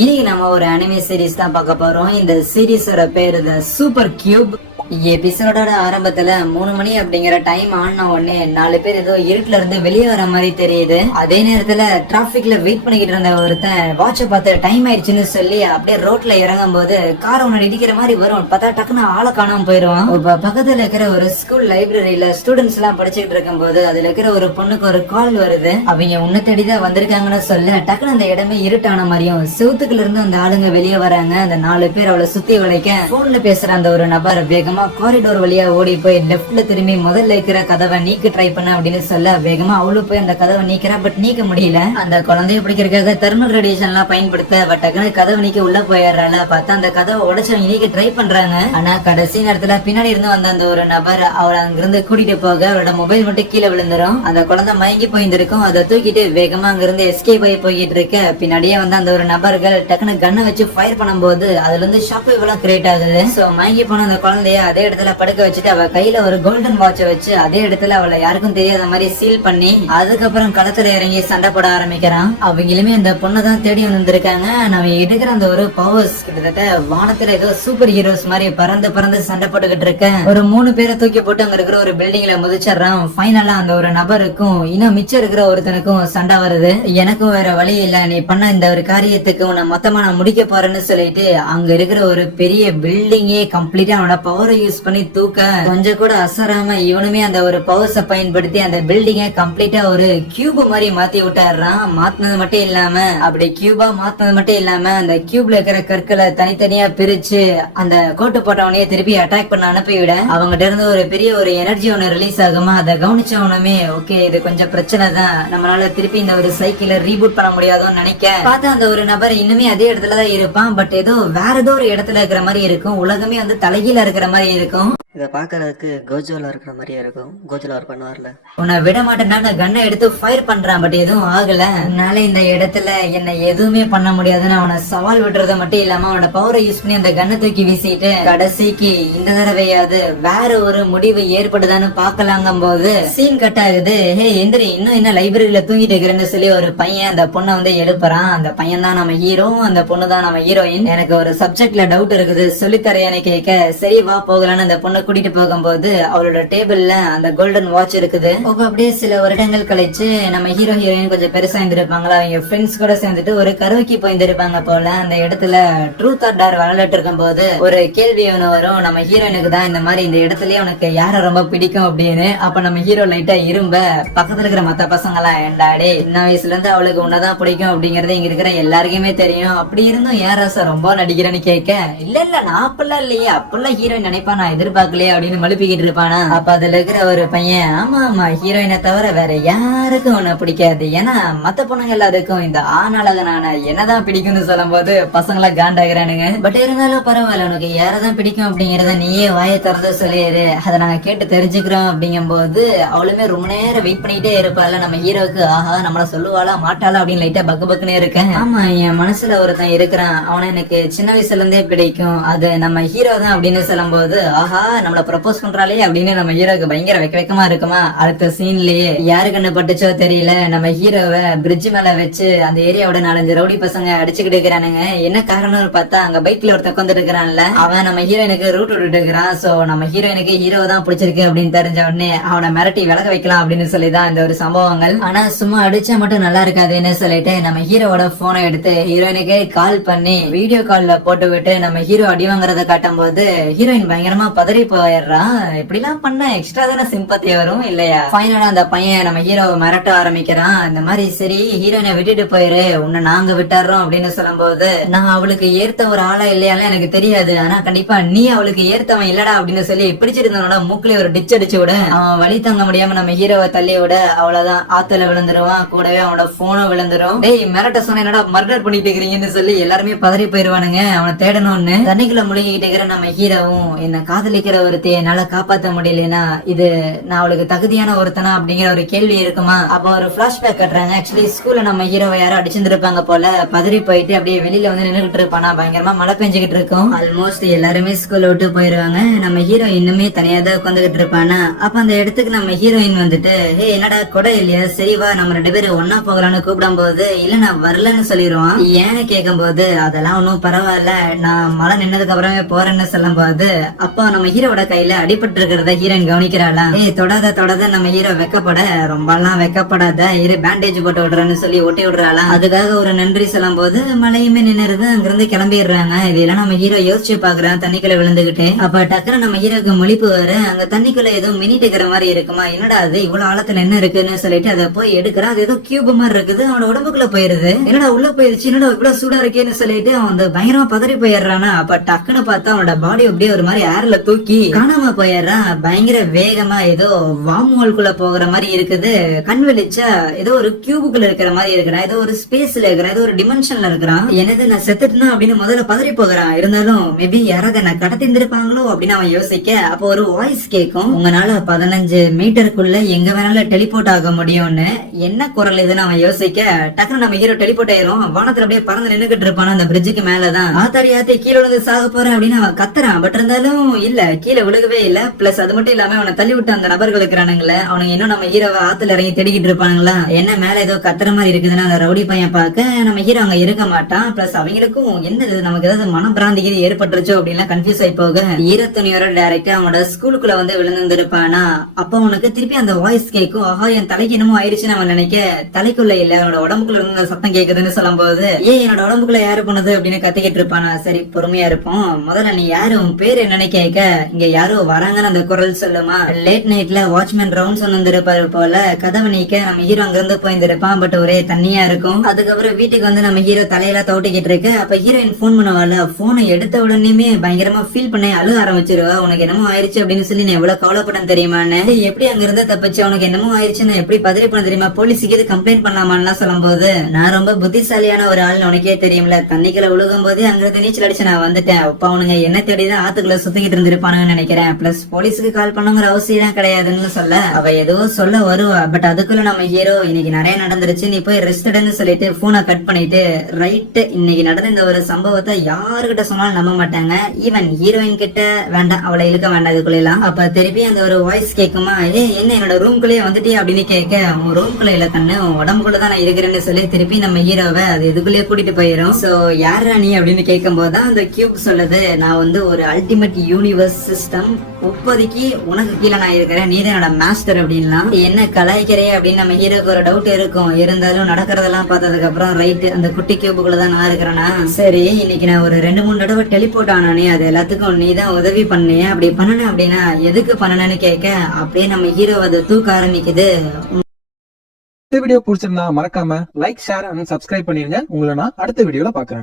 இன்னைக்கு நம்ம ஒரு அனிமே சீரிஸ் தான் பார்க்க போறோம். இந்த சீரிஸோட பேரு தி சூப்பர் கியூப். எபிசோடோட ஆரம்பத்துல 3 மணி அப்படிங்கிற டைம் ஆன உடனே 4 பேர் ஏதோ இருட்டுல இருந்து வெளியே வர மாதிரி தெரியுது. அதே நேரத்துல டிராபிக்ல வெயிட் பண்ணிக்கிட்டு இருந்த ஒருத்தன் வாட்ச பார்த்து டைம் ஆயிடுச்சுன்னு சொல்லி அப்படியே ரோட்ல இறங்கும் போது கார் ஒன்னு இடிக்கிற மாதிரி வரும். பார்த்தா டக்குன்னு ஆளை காணாம போயிருவான். பக்கத்துல இருக்கிற ஒரு ஸ்கூல் லைப்ரரியில ஸ்டூடெண்ட்ஸ் எல்லாம் படிச்சுட்டு இருக்கும் போது அதுல இருக்கிற ஒரு பொண்ணுக்கு ஒரு கால் வருது. அவங்க உன்ன தேடிதான் வந்திருக்காங்கன்னு சொல்ல டக்குன்னு அந்த இடமே இருட்டான மாதிரியும் செவுத்துக்குள்ள இருந்து அந்த ஆளுங்க வெளியே வராங்க. அந்த 4 பேர் அவளை சுத்தி வளைக்க போன்ல பேசுற அந்த ஒரு நபர் வேகமா காரிடோர் வழியா ஓடி போய் லெப்ட்ல திரும்பி முதல்ல இருக்கிற கதவை நீக்க ட்ரை பண்ண அப்படின்னு சொல்ல வேகமா அவளும் போய் அந்த கதவை நீக்கிறா. பட் நீக்க முடியல. அந்த குழந்தைய பிடிக்கிறதுக்காக தெர்மல் ரேடியேஷன் எல்லாம் பயன்படுத்த பட் கதவை நீக்க உள்ள போயிடுறாள். பார்த்தா அந்த கதவை உடைச்சு நீக்க ட்ரை பண்றாங்க. ஆனா கடைசி நேரத்துல பின்னாடி இருந்து வந்த அந்த ஒரு நபர் அவளை அங்கிருந்து கூட்டிட்டு போக அவளோட மொபைல் மட்டும் கீழே விழுந்துரும். அந்த குழந்தை மயங்கி போயிருந்திருக்கும். அதை தூக்கிட்டு வேகமா அங்கிருந்து எஸ்கேப் ஆகி போயிட்டு இருக்க பின்னாடியே வந்து அந்த ஒரு நபர்கள் டக்குனு கண்ணை வச்சு ஃபயர் பண்ணும்போது அதுல இருந்து ஷாக் இவ்வளவு கிரியேட் ஆகுது. சோ மயங்கி போன அந்த குழந்தைய அதே இடத்துல படுக்க வச்சுட்டு அவ கையில ஒரு கோல்டன் வாட்ச வச்சு அதே இடத்துல அவளை யாருக்கும் தெரியாத மாதிரி சீல் பண்ணி அதுக்கப்புறம் களத்துல இறங்கி சண்டை போட ஆரம்பிக்கிறான். அவங்களுமே அந்த பொண்ணை தான் தேடி வந்திருக்காங்க. நம்ம எடுக்கிற அந்த ஒரு பவர்ஸ் கிட்டத்தட்ட வானத்துல ஏதோ சூப்பர் ஹீரோஸ் மாதிரி பறந்து பறந்து சண்டை போட்டுக்கிட்டு இருக்க ஒரு 3 பேரை தூக்கி போட்டு அங்க இருக்கிற ஒரு பில்டிங்ல முதிச்சிடறான். ஃபைனலா அந்த ஒரு நபருக்கும் இன்னும் மிச்சம் இருக்கிற ஒருத்தனுக்கும் சண்டை வருது. எனக்கும் வேற வழி இல்ல, நீ பண்ண இந்த ஒரு காரியத்துக்கு உன்னை மொத்தமா நான் முடிக்க போறேன்னு சொல்லிட்டு அங்க இருக்கிற ஒரு பெரிய பில்டிங்கே கம்ப்ளீட்டா அவனோட பவரை யூஸ் பண்ணி தூக்க கொஞ்சம் கூட அசராம இவனுமே அந்த ஒரு பவர்ஸ பயன்படுத்தி அந்த பில்டிங்கை கம்ப்ளீட்டா ஒரு கியூப் மாதிரி மாத்தி விட்டாடுறான். மாத்தினது மட்டும் இல்லாம அப்படி கியூபா மாத்தினது மட்டும் இல்லாம அந்த கியூப்ல இருக்கிற கற்களை தனித்தனியா பிரிச்சு அந்த கோட்டு போட்டவனையே திருப்பி அட்டாக் பண்ண அனுப்பிவிட அவங்ககிட்ட இருந்து ஒரு பெரிய ஒரு எனர்ஜி ஒண்ணு ரிலீஸ் ஆகுமா. அதை கவனிச்சவனுமே ஓகே இது கொஞ்சம் பிரச்சனை தான், நம்மளால திருப்பி இந்த ஒரு சைக்கிளை ரீபூட் பண்ண முடியாதுன்னு நினைக்க பார்த்தா அந்த ஒரு நபர் இன்னுமே அதே இடத்துலதான் இருப்பான். பட் ஏதோ வேற ஏதோ ஒரு இடத்துல இருக்கிற மாதிரி இருக்கும். உலகமே வந்து தலைகீழ இருக்கிற மாதிரி இருக்கும். இதை பாக்குறதுக்கு கோஜோல இருக்கிற மாதிரியே இருக்கும். கோஜோல அவர் பண்ணுவார்ல. உன்னை விட மாட்டேன்னா கண்ணை எடுத்து ஃபயர் பண்றான். பட் எதுவும் ஆகல. உன்னால இந்த இடத்துல என்ன எதுவுமே பண்ண முடியாதுன்னு அவனை சவால் விடுறத மட்டும் இல்லாம அவனோட பவரை யூஸ் பண்ணி அந்த கண்ணை தூக்கி வீசிட்டு கடைசிக்கு இந்த தடவையாவது வேற ஒரு முடிவு ஏற்படுதான்னு பாக்கலாங்கும் போது சீன் கட் ஆகுது. ஹே எந்திரி, இன்னும் என்ன லைப்ரரியில தூங்கிட்டு இருக்கிறேன்னு சொல்லி ஒரு பையன் அந்த பொண்ணை வந்து எழுப்புறான். அந்த பையன் தான் நம்ம ஹீரோ, அந்த பொண்ணு தான் நம்ம ஹீரோயின். எனக்கு ஒரு சப்ஜெக்ட்ல டவுட் இருக்குது, சொல்லித்தரையானு கேட்க சரி வா போகலான்னு அந்த பொண்ணு கூட்டிட்டு போகும்போது அவளோட டேபிள்ல அந்த கோல்டன் வாட்ச் இருக்குது. அப்படியே சில வருடங்கள் கழிச்சு நம்ம ஹீரோ ஹீரோயின் கொஞ்சம் பெருசா இருந்திருப்பாங்களா, அவங்க ஃப்ரெண்ட்ஸ் கூட சேர்ந்துட்டு ஒரு கருவிக்கு போயிருந்திருப்பாங்க போல. அந்த இடத்துல ட்ரூத் ஆர் டேர் விளையாட்டு இருக்கும் போது ஒரு கேள்வி ஒண்ணு வரும். நம்ம ஹீரோயினுக்கு தான் இந்த மாதிரி இந்த இடத்துலயே உனக்கு யார ரொம்ப பிடிக்கும் அப்படின்னு. அப்ப நம்ம ஹீரோ லைட்டா இரும்ப பக்கத்துல இருக்கிற மத்த பசங்க எல்லாம் ஏண்டாடே சின்ன வயசுல இருந்து அவளுக்கு உன்னதான் பிடிக்கும் அப்படிங்கறது இங்க இருக்கிற எல்லாருக்குமே தெரியும், அப்படி இருந்தும் ஏன் ராசா ரொம்ப நடிக்கிறேன்னு கேட்க இல்ல நான் அப்பெல்லாம் இல்லையே, அப்பெல்லாம் ஹீரோயின் நினைப்பா, நான் எதிர்பார்க்கல அப்படின்னு மழுப்பிக்கிட்டு இருப்பானா. அப்ப அதுல இருக்கிற ஒரு பையன் ஆமா ஆமா ஹீரோயினை தவிர வேற யாருக்கும் உன்னை பிடிக்காது, ஏன்னா மத்த பொண்ணுங்க எல்லாருக்கும் இந்த ஆணழகனான என்னதான் பிடிக்கும்னு சொல்லும் போது பசங்களா காண்டாகிறானுங்க. பட் இருந்தாலும் பரவாயில்ல, உனக்கு யாரதான் பிடிக்கும் அப்படிங்கறத நீயே வாயை திறந்து சொல்லிடு, அதை நாங்க கேட்டு தெரிஞ்சுக்கிறோம் அப்படிங்கும் போது அவளுமே ரொம்ப நேரம் வெயிட் பண்ணிட்டே இருப்பாள். நம்ம ஹீரோவுக்கு ஆஹா நம்மள சொல்லுவாளா மாட்டாளா அப்படின்னு லைட்டா பக்கு பக்குனே இருக்கேன். ஆமா என் மனசுல ஒருத்தன் இருக்கிறான், அவனை எனக்கு சின்ன வயசுல இருந்தே பிடிக்கும், அது நம்ம ஹீரோ தான் அப்படின்னு சொல்லும் போது ஆஹா நம்மள ப்ரப்போஸ் பண்றாளே அப்படின்னு நம்ம ஹீரோக்கு பயங்கர வெக்கமா இருக்குமா. அடுத்த சீன்லயே யாரு கண்ணு பட்டுச்சோ தெரியல, நம்ம ஹீரோவை பிரிட்ஜ் மேல வச்சு அந்த ஏரியாவோட 4-5 ரவுடி பசங்க அடிச்சுக்கிட்டு இருக்கிறானுங்க. என்ன காரணம்னு பார்த்தா அங்க பைக்ல ஒருத்தன் உட்காந்துட்டு இருக்கிறான்ல, அவன் நம்ம ஹீரோயினுக்கு ரூட் விட்டுட்டு இருக்கிறான். சோ நம்ம ஹீரோயினுக்கு ஹீரோ தான் பிடிச்சிருக்கு அப்படின்னு தெரிஞ்ச உடனே அவனை மிரட்டி விலக வைக்கலாம் அப்படின்னு சொல்லிதான் இந்த ஒரு சம்பவங்கள். ஆனா சும்மா அடிச்சா மட்டும் நல்லா இருக்காதுன்னு சொல்லிட்டு நம்ம ஹீரோவோட போனை எடுத்து ஹீரோயினுக்கு கால் பண்ணி வீடியோ கால்ல போட்டு விட்டு நம்ம ஹீரோ அடி வாங்குறத காட்டும் போது ஹீரோயின் பயங்கரமா பதறி போயிடுறான். இப்படி எல்லாம் பண்ண எக்ஸ்ட்ரா தானே சிம்பத்தி வரும் இல்லையா. ஃபைனலா அந்த பையன் நம்ம ஹீரோவை மிரட்ட ஆரம்பிக்கிறான். இந்த மாதிரி சரி ஹீரோயினை விட்டுட்டு போயிரு, உன்னை நாங்க விட்டுறோம் அப்படின்னு சொல்லும் போது நான் அவளுக்கு ஏத்த ஒரு ஆளா இல்லையாலும் எனக்கு தெரியாது, ஆனா கண்டிப்பா நீ அவளுக்கு ஏத்தவன் இல்லடா அப்படின்னு சொல்லி பிடிச்சிருந்தவனோட மூக்குல ஒரு டிச் அடிச்சு விட அவன் வழி தங்க முடியாம நம்ம ஹீரோவை தள்ளி விட அவ்வளவுதான் ஆத்துல விழுந்துருவான். கூடவே அவனோட போனும் விழுந்துரும். டேய் மிரட்ட சொன்ன என்னடா மர்டர் பண்ணிட்டு இருக்கிறீங்கன்னு சொல்லி எல்லாருமே பதறி போயிருவானுங்க அவனை தேடணும்னு. தண்ணிக்குள்ள முழுகிட்டு இருக்கிற நம்ம ஹீரோவும் என்ன காதலிக்கிற ஒருத்தைய என்னால காப்பாத்த முடியலனா இது நான் அவளுக்கு தகுதியான ஒருத்தனா அப்படிங்கிற ஒரு கேள்வி இருக்குமா? அப்ப ஒரு பிளாஷ்பேக் கட்டுறாங்க. ஆக்சுவலி ஸ்கூல்ல நம்ம ஹீரோவை யாரும் அடிச்சிருந்திருப்பாங்க போல. பதறி போயிட்டு அப்படியே வெளியில வந்து நின்னுகிட்டு இருப்பானா. பயங்கரமா மழை பெஞ்சுக்கிட்டு இருக்கும். ஆல்மோஸ்ட் எல்லாருமே ஸ்கூல்ல விட்டு போயிருவாங்க. நம்ம ஹீரோ இன்னுமே தனியா தான் உட்காந்துக்கிட்டு இருப்பானா. அப்ப அந்த இடத்துக்கு நம்ம ஹீரோயின் வந்துட்டு, ஹே என்னடா கொடை இல்லையா, சரி வா நம்ம 2 பேரும் ஒன்னா போகலான்னு கூப்பிடும் போது, இல்ல நான் வரலன்னு சொல்லிடுவான். ஏன்னு கேட்கும் போது, அதெல்லாம் ஒன்னும் பரவாயில்ல, நான் மழை நின்னதுக்கு அப்புறமே போறேன்னு சொல்லும் போது, அப்போ நம்ம ஹீரோட கையில அடிபட்டு இருக்கிறத ஹீரோயின் கவனிக்கிறாளா. தொடாத நம்ம ஹீரோ வெக்கப்பட, ரொம்ப எல்லாம் வெக்கப்படாத, இரு பேண்டேஜ் போட்டு விடுறேன்னு சொல்லி ஒட்டி விடுறாளா. அதுக்காக ஒரு நன்றி சொல்லும் போது மழையுமே நின்னுருது. அங்கிருந்து கிளம்பிடுறாங்க. இதெல்லாம் நம்ம ஹீரோ யோசிச்சு பாக்குறான் தண்ணிக்குள்ள விழுந்துகிட்டு. அப்ப டக்குன்னு நம்ம ஹீரோக்கு முழிப்பு வர, அங்க தண்ணிக்குள்ள ஏதோ மினிட் இருக்கிற மாதிரி இருக்குமா. என்னடா அது இவ்வளவு ஆழத்துல என்ன இருக்குன்னு சொல்லிட்டு அதை போய் எடுக்கிறான். அது ஏதோ கியூப் மாதிரி இருக்குது. அவனோட உடம்புக்குள்ள போயிருது. என்னடா உள்ள போயிருச்சு, என்னடா இவ்வளவு சூடா இருக்கேன்னு சொல்லிட்டு அவன் வந்து பயங்கரமா பதறி போயிடுறானா. அப்ப டக்குன்னு பார்த்தா அவனோட பாடி அப்படியே ஒரு மாதிரி ஏர்ல தூக்கி காணாம போயிடுறான். பயங்கர வேகமா ஏதோ வார்ம்ஹோல்குள்ள போகிற மாதிரி இருக்குது. கண் வெளிச்சா ஏதோ ஒரு கியூபுக்குள்ள இருக்கிற மாதிரி இருக்கிறான். ஏதோ ஒரு ஸ்பேஸ்ல இருக்கிறான், ஏதோ ஒரு டிமென்ஷன்ல இருக்கிறான். என்னது நான் செத்துட்டேனா அப்படின்னு முதல்ல பதறி போகிறான். இருந்தாலும் மேபி யாராவது என்ன கடத்திருந்திருப்பாங்களோ அப்படின்னு அவன் யோசிக்க, அப்போ ஒரு வாய்ஸ் கேட்கும், உங்களால 15 மீட்டருக்குள்ள எங்க வேணாலும் டெலிபோர்ட் ஆக முடியும்னு. என்ன குரல் இதுன்னு அவன் யோசிக்க, டக்குனு நம்ம ஹீரோ டெலிபோர்ட் ஆயிரும். வானத்துல அப்படியே பறந்து நின்னுகிட்டு இருப்பான அந்த பிரிட்ஜுக்கு மேலதான். ஆத்தாடி கீழே விழுந்து சாக போறேன் அப்படின்னு அவன் கத்துறான். பட் இருந்தாலும் இல்ல, கீழே விழுகவே இல்ல. பிளஸ் அது மட்டும் இல்லாம அவனை தள்ளி விட்டு அந்த நபர்கள் இருக்கிறானுங்களே, அவனுங்க இன்னும் நம்ம ஹீரோவை ஆத்துல இறங்கி தேடிக்கிட்டு இருப்பானுங்களா. என்ன மேல ஏதோ கத்துற மாதிரி இருக்குதுன்னு அந்த ரவுடி பையன் பார்க்க நம்ம ஹீரோ அங்க இருக்க மாட்டான். பிளஸ் அவங்களுக்கும் என்னது நமக்கு ஏதாவது மனப்பிராந்தி ஏற்பட்டுருச்சோ அப்படின்லாம் கன்ஃபியூஸ் ஆகி போக, ஈரத்துணியோட டைரக்டா அவனோட ஸ்கூலுக்குள்ள வந்து விழுந்திருப்பானா. அப்ப அவனுக்கு திருப்பி அந்த வாய்ஸ் கேட்கும். ஆஹா என் தலைக்கு என்னமோ ஆயிடுச்சுன்னு அவன் நினைக்க, தலைக்குள்ள இல்ல அவனோட உடம்புக்குள்ள இருந்து சத்தம் கேக்குதுன்னு சொல்லும் போது, என்னோட உடம்புக்குள்ள யாரு போனது அப்படின்னு கத்திக்கிட்டு இருப்பானா. சரி பொறுமையா இருப்போம், முதல்ல நீ யாரு, உன் பேர் என்னன்னு கேட்க, இங்க யாரோ வராங்கன்னு அந்த குரல் சொல்லுமா. லேட் நைட்ல வாட்ச்மேன் ரவுண்ட்ஸ் வந்திருப்பாரு போல. கதவை நீக்க நம்ம ஹீரோ அங்க இருந்து போயிருந்திருப்பான். பட் ஒரே தண்ணியா இருக்கும். அதுக்கப்புறம் வீட்டுக்கு வந்து நம்ம ஹீரோ தலையெல்லாம் தோட்டிக்கிட்டு இருக்கு. அப்ப ஹீரோயின் போன் பண்ணுவாள். போனை எடுத்த உடனே பயங்கரமா ஃபீல் பண்ண அழுக ஆரம்பிச்சிருவா. உனக்கு என்னமோ ஆயிடுச்சு அப்படின்னு சொல்லி நான் எவ்வளவு கவலைப்பட்டேன் தெரியுமான்னு. எப்படி அங்க இருந்து தப்பிச்சு, உனக்கு என்னமோ ஆயிடுச்சு நான் எப்படி பதறி பண்ண தெரியுமா, போலீஸுக்கு இது கம்ப்ளைண்ட் பண்ணலாமான்னு சொல்லும் போது, நான் ரொம்ப புத்திசாலியான ஒரு ஆள் உனக்கே தெரியும்ல, தண்ணிக்குள்ள விழுகும் போதே அங்கிருந்து நீச்சல் அடிச்சு நான் வந்துட்டேன். அப்ப அவனுங்க என்ன தேடிதான் ஆத்துக்குள்ள சுத்திக்கிட்டு இருந்திருப்பானுன்னு நினைக்கிறேன். பிளஸ் போலீஸுக்கு கால் பண்ணுங்கிற அவசியம் கிடையாதுன்னு சொல்ல, அவ ஏதோ சொல்ல வருவா. பட் அதுக்குள்ள நம்ம ஹீரோ, இன்னைக்கு நிறைய நடந்துருச்சு, நீ போய் ரெஸ்ட் எடுன்னு சொல்லிட்டு போனை கட் பண்ணிட்டு, ரைட் இன்னைக்கு நடந்த இந்த ஒரு சம்பவத்தை யாருகிட்ட சொன்னாலும் நம்ப மாட்டாங்க. ஈவன் ஹீரோயின் கிட்ட வேண்டாம், அவளை இழுக்க வேண்டாம் இதுக்குள்ள எல்லாம். அப்ப திருப்பி அந்த ஒரு வாய்ஸ் கேக்குமா, என்ன என்னோட ரூம்குள்ளேயே வந்துட்டியா அப்படின்னு கேட்க, உன் ரூம்குள்ள இல்ல கண்ணு, உன் உடம்புக்குள்ளதான் நான் இருக்கிறேன்னு சொல்லி திருப்பி நம்ம ஹீரோவை அது எதுக்குள்ளேயே கூட்டிட்டு போயிரும். சோ யாரா நீ அப்படின்னு கேட்கும் போதுதான் அந்த கியூப் சொல்லுது, நான் வந்து ஒரு அல்டிமேட் யூனிவர்ஸ் சிஸ்டம், இப்போதைக்கு உனக்கு கீழே நான் இருக்கிறேன், நீ தான் என்னோட மாஸ்டர் அப்படின்லாம். என்ன கலாய்க்கிறே அப்படின்னு நம்ம ஹீரோக்கு ஒரு டவுட் இருக்கும். இருந்தாலும் நடக்கிறதெல்லாம் பார்த்ததுக்கு அப்புறம் ரைட் அந்த குட்டி கியூபுக்குள்ளதான் நான் இருக்கிறேன்னா, சரி இன்னைக்கு நான் ஒரு 2-3 தடவை டெலிபோர்ட் ஆனானே, அது எல்லாத்துக்கும் நீ தான் உதவி பண்ணிய, அப்படி பண்ணன அப்படின்னா எதுக்கு பண்ணனு கேட்க, அப்படியே நம்ம ஹீரோ அதை தூக்க ஆரம்பிக்குது. இந்த வீடியோ பிடிச்சிருந்தா மறக்காம லைக், ஷேர் அண்ட் சப்ஸ்கிரைப் பண்ணிருங்க. உங்களை நான் அடுத்த வீடியோல பாக்குறேன்.